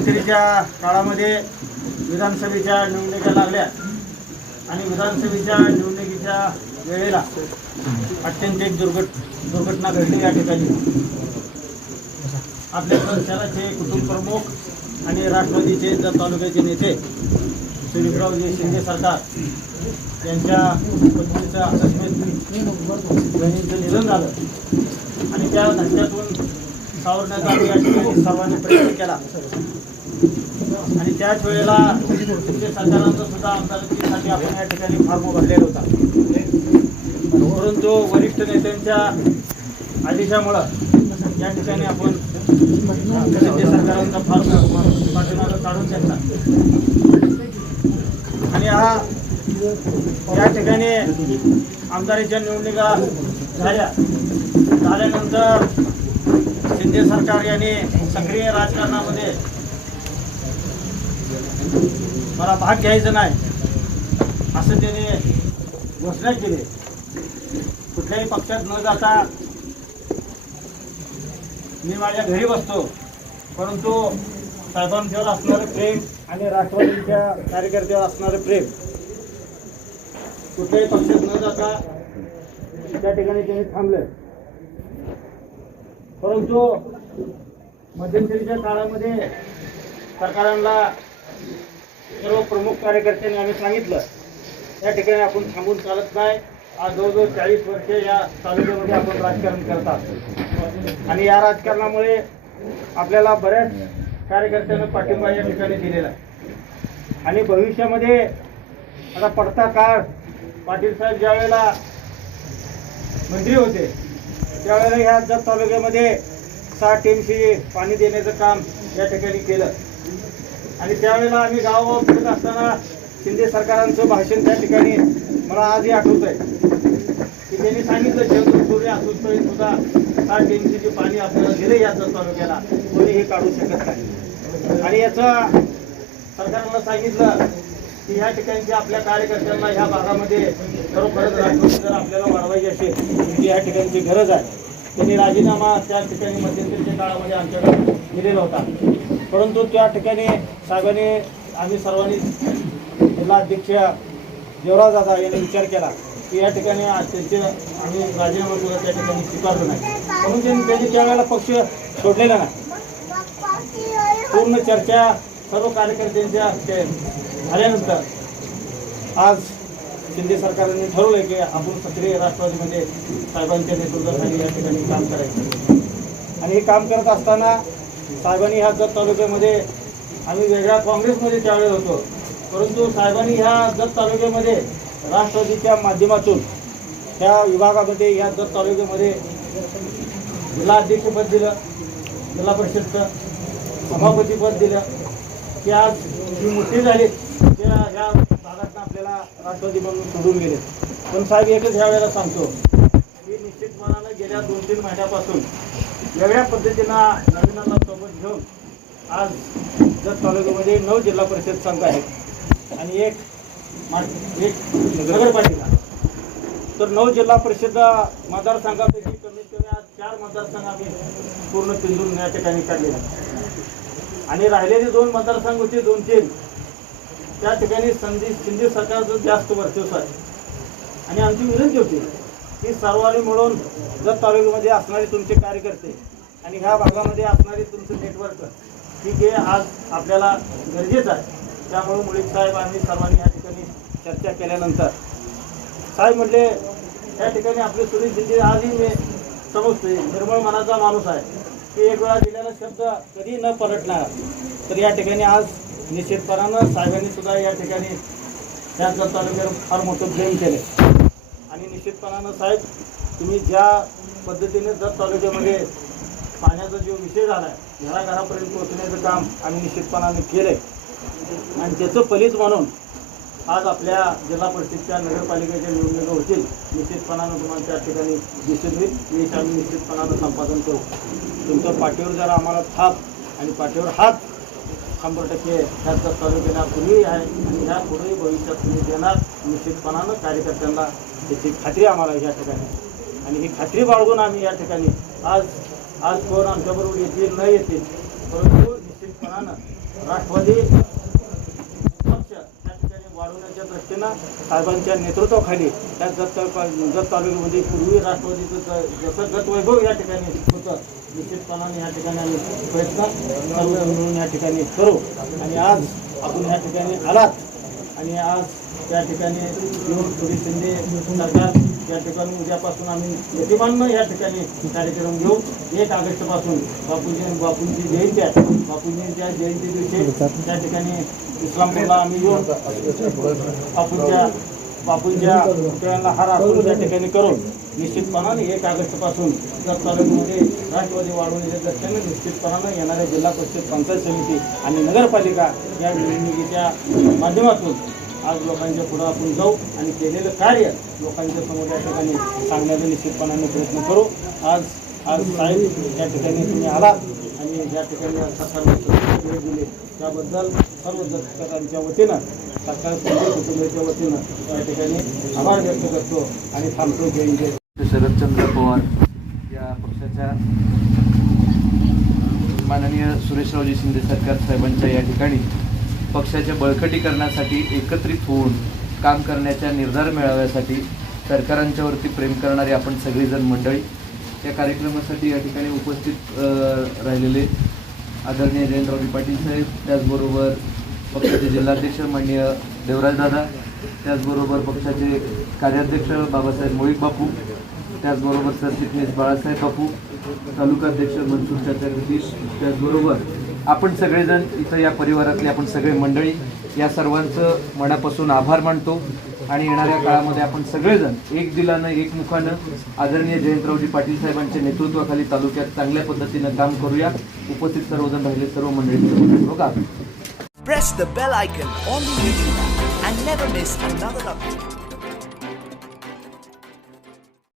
मध्यंतरीच्या काळामध्ये विधानसभेच्या निवडणुका लागल्या. आणि विधानसभेच्या निवडणुकीच्या वेळेला अत्यंत एक दुर्घट दुर्घटना घडली या ठिकाणी. आपल्या शहराचे कुटुंब प्रमुख आणि राष्ट्रवादीचे जत तालुक्याचे नेते सुरेशरावजी शिंदे सरकार यांच्या पत्नीचं आकस्मिक बहिणीचं निधन झालं. आणि त्या धक्क्यातून सावरण्याचा या ठिकाणी सर्वांनी प्रयत्न केला. आणि त्याच वेळेला सरकारांचा सुद्धा आमदारकीसाठी आपण या ठिकाणी फॉर्म भरलेला होता. परंतु वरिष्ठ नेत्यांच्या आदेशामुळं या ठिकाणी आपण सरकारांचा फॉर्म पाठिंबा काढून घेतला. आणि हा या ठिकाणी आमदारीच्या निवडणुका झाल्या. झाल्यानंतर शिंदे सरकार यांनी सक्रिय राजकारणामध्ये मला भाग घ्यायचा नाही असं त्यांनी घोषणा केली. कुठल्याही पक्षात न जाता मी माझ्या घरी बसतो परंतु साहेबांच्यावर असणारं प्रेम आणि राष्ट्रवादीच्या कार्यकर्त्यावर असणारं प्रेम कुठल्याही पक्षात न जाता त्या ठिकाणी त्यांनी थांबलं. परंतु मध्यंतरीच्या काळामध्ये सरकारांना सर्व प्रमुख कार्यकर्त्यांनी आम्ही सांगितलं या ठिकाणी आपण थांबून चालत नाही. आज जवळजवळ चाळीस वर्षे या तालुक्यामध्ये आपण राजकारण करतात. आणि या राजकारणामुळे आपल्याला बऱ्याच कार्यकर्त्यांना पाठिंबा या ठिकाणी दिलेला आहे. आणि भविष्यामध्ये आता पडता काळ पाटील साहेब ज्या वेळेला मंत्री होते त्यावेळेला ह्या जत तालुक्यामध्ये साठ टीमशी पाणी देण्याचं काम या ठिकाणी केलं. आणि त्यावेळेला आम्ही गावागाव फिरत असताना शिंदे सरकारांचं भाषण त्या ठिकाणी मला आजही आठवत आहे की त्यांनी सांगितलं चंद्र सूर्य असून सुद्धा साठ टीमशी पाणी आपल्याला दिलं या जत तालुक्याला. कोणी हे काढू शकत नाही. आणि याचं सरकारनं सांगितलं की ह्या ठिकाणच्या आपल्या कार्यकर्त्यांना ह्या भागामध्ये खरोखरच राजकीय जर आपल्याला वाढवायची असेल तर या ठिकाणची गरज आहे त्यांनी राजीनामा त्या ठिकाणी मध्यंतरीच्या काळामध्ये आमच्याकडे दिलेला होता. परंतु त्या ठिकाणी साहेबांनी आम्ही सर्वांनी जिल्हाध्यक्ष देवराज दादा यांनी विचार केला की या ठिकाणी त्यांचे आम्ही राजीनामा सुद्धा त्या ठिकाणी स्वीकारलो नाही. म्हणून त्यांनी त्यांनी त्यावेळेला पक्ष सोडलेला नाही. पूर्ण चर्चा सर्व कार्यकर्त्यांच्या झाल्यानंतर आज शिंदे सरकारने ठरवलं की आपण सक्रिय राष्ट्रवादीमध्ये साहेबांच्या नेतृत्वाखाली या ठिकाणी काम करायचं. आणि हे काम करत असताना साहेबांनी ह्या जत तालुक्यामध्ये आम्ही वेगळ्या काँग्रेसमध्ये त्यावेळेस होतो परंतु साहेबांनी ह्या जत तालुक्यामध्ये राष्ट्रवादीच्या माध्यमातून त्या विभागामध्ये ह्या जत तालुक्यामध्ये जिल्हा अध्यक्षपद दिलं जिल्हा परिषदचं सभापतीपद दिलं की आज जी मोठी झाली. त्या ह्या आपल्याला राष्ट्रवादी म्हणून सोडून गेले. पण साहेब एकच ह्या वेळेला सांगतो. की निश्चितपणानं गेल्या दोन तीन महिन्यापासून वेगळ्या पद्धतीनं नवीनांना सोबत घेऊन आज जत तालुक्यामध्ये नऊ जिल्हा परिषद संघ आहेत आणि एक मा- एक नगरपालिका. तर नऊ जिल्हा परिषद मतदारसंघापैकी कमीत कमी आज चार मतदारसंघ आम्ही पूर्ण पिंजून या ठिकाणी काढलेले आणि राहिलेले दोन मतदारसंघ होते दोन तीन त्या ठिकाणी संधी शिंदे सरकारचं जास्त वर्चस्व आहे. आणि आमची विनंती होती की सर्वांनी मिळून जत तालुक्यामध्ये असणारे तुमचे कार्यकर्ते आणि ह्या भागामध्ये असणारे तुमचं नेटवर्क की जे आज आपल्याला गरजेचं आहे. त्यामुळे मुळीक साहेब आम्ही सर्वांनी या ठिकाणी चर्चा केल्यानंतर. साहेब म्हटले या ठिकाणी आपले सुनील शिंदे आजही मी समजते निर्मळ मनाचा माणूस आहे. की एक वेळा दिलेला शब्द कधी न पलटणार. तर या ठिकाणी आज निश्चितपणानं साहेबांनी सुद्धा या ठिकाणी त्या जत तालुक्यावर फार मोठं प्रेम केले. आणि निश्चितपणानं साहेब तुम्ही ज्या पद्धतीने जत तालुक्यामध्ये पाण्याचा जो विषय झाला आहे घराघरापर्यंत पोहोचण्याचं काम आम्ही निश्चितपणाने केलं आणि त्याचं फलित म्हणून आज आपल्या जिल्हा परिषदच्या नगरपालिकेच्या निवडणुका होतील निश्चितपणानं तुम्हाला त्या ठिकाणी दिसून येईल. यश आम्ही निश्चितपणानं संपादन करू. तुमच्या पाठीवर जरा आम्हाला थाप आणि पाठीवर हात शंभर टक्के ह्याचा चालू पूर्वी आहे आणि ह्या भविष्यात तुम्ही देणार. निश्चितपणानं कार्यकर्त्यांना त्याची खात्री आम्हाला या ठिकाणी. आणि ही खात्री बाळगून आम्ही या ठिकाणी आज आज कोण आमच्याबरोबर येतील न येतील परंतु निश्चितपणानं राष्ट्रवादी ठिकाणी दृष्टीनं साहेबांच्या नेतृत्वाखाली त्या जत जत तालुक्यामध्ये पूर्वी राष्ट्रवादीचं जसं गत वैभव या ठिकाणी होतं निश्चितपणाने या ठिकाणी आम्ही प्रयत्न सर्व मिळून या ठिकाणी करू आणि आज आपण या ठिकाणी आलात. आणि आज त्या ठिकाणी येऊन थोडी शिंदे सरकार या ठिकाणी उद्यापासून आम्ही गतिमानं या ठिकाणी कार्यक्रम घेऊ. एक ऑगस्टपासून बापूजी बापूंची जयंती आहे. बापूजींच्या जयंती दिवशी त्या ठिकाणी इस्लामपूरला आम्ही येऊन बापूंच्या बापूंच्या पुतळ्यांना हार अर्पण त्या ठिकाणी करून निश्चितपणाने एक ऑगस्टपासून जर तालुक्यामध्ये राष्ट्रवादी वाढवण्याच्या दृष्टीने निश्चितपणानं येणाऱ्या जिल्हा परिषद पंचायत समिती आणि नगरपालिका या निवडणुकीच्या माध्यमातून आज लोकांच्या पुढं आपण जाऊ आणि केलेलं कार्य लोकांच्या समोर या ठिकाणी सांगण्याचा निश्चितपणाने प्रयत्न करू. आज आज साहेब या ठिकाणी तुम्ही आलात आणि या ठिकाणी सरकारने भेट त्याबद्दल सर्व दर्शकांच्या वतीनं सरकार कुटुंबाच्या वतीनं या ठिकाणी आभार व्यक्त करतो आणि थांबतो. जय जय शरदचंद्र पवार या पक्षाच्या माननीय सुरेशरावजी शिंदे सरकार साहेबांच्या या ठिकाणी पक्षाच्या बळकटीकरणासाठी एकत्रित होऊन काम करण्याच्या निर्धार मिळाव्यासाठी सरकारांच्यावरती प्रेम करणारे आपण सगळेजण मंडळी या कार्यक्रमासाठी या ठिकाणी उपस्थित राहिलेले आदरणीय जयंतरावजी पाटील साहेब त्याचबरोबर पक्षाचे जिल्हाध्यक्ष माननीय देवराजदादा त्याचबरोबर पक्षाचे कार्याध्यक्ष बाबासाहेब मोहित बापू त्याचबरोबर सरचिटणीस बाळासाहेब बापू तालुका अध्यक्ष मनसूर चाचा त्याचबरोबर आपण सगळेजण इथं या परिवारातले आपण सगळे मंडळी या सर्वांचं मनापासून आभार मानतो. आणि येणाऱ्या काळामध्ये आपण सगळेजण एक दिलानं एक मुखानं आदरणीय जयंतरावजी पाटील साहेबांच्या नेतृत्वाखाली तालुक्यात चांगल्या पद्धतीनं काम करूया. उपस्थित सर्वजण राहिले सर्व मंडळी हो Press the bell icon on the YouTube and never miss another update.